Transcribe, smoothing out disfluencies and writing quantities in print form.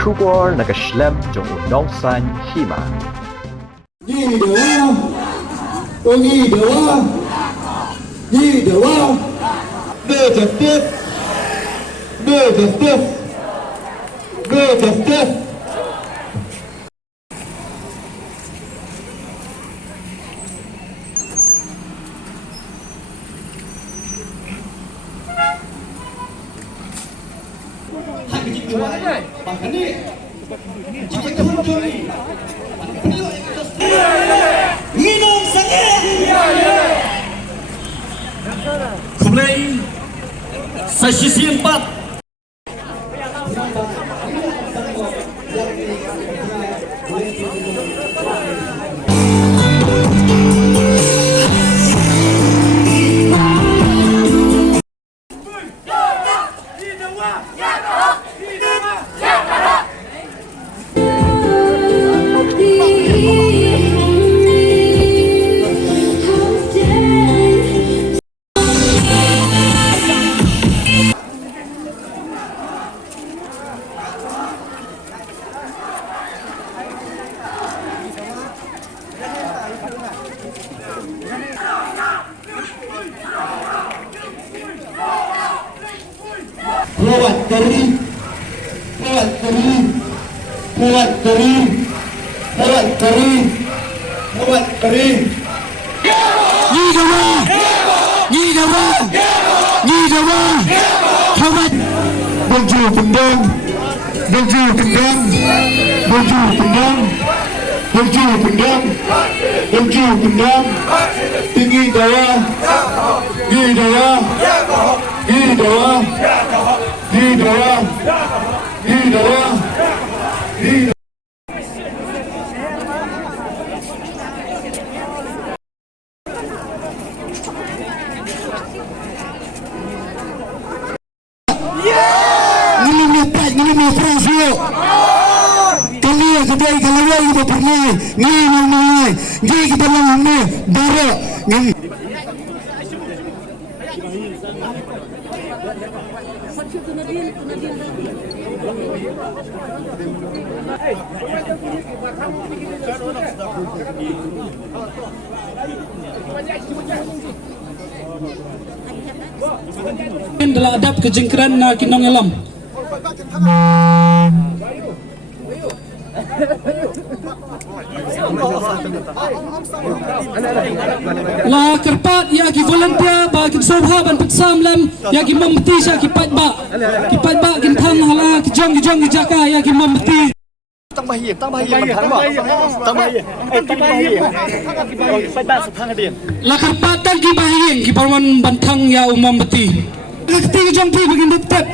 出国那个 Schlemm 就农山起嘛。记得啊，我记得啊，记得啊，乐着的，乐着的，乐着的。Nginong sange. Kemudian sa sisi 4. Lewat dari, lewat dari, lewat dari, lewat dari, lewat dari. Nhi Dawa, Nhi Dawa, Nhi Dawa, Selamat. Baju pendang, baju pendang, baju pendang, baju pendang, baju pendang. Tinggi Dawa, Nhi Dawa, Nhi Dawa, Nhi Dawa, Nhi Dawa, Nhi Dawa. Ngilim Fransio. Kalian kedai kalawai kita pernah. Ngilim mulai. Ngi kita lawan ni. Bara. Ngi. Dalam adab kejengkeran na kinong alam. La kerpat ya ki volunteer ba ki sobha ban paksam lam ya ki mamti sya ki patba kin thang hala ki jong ki jaka ya ki mamti tăng bahia mình thắng bỏ tăng bahia phải ta sẽ thắng tiền la kerpatan ki bahiyeng ki parwan bantang ya umam beti. Ngerti jong pi begin detet.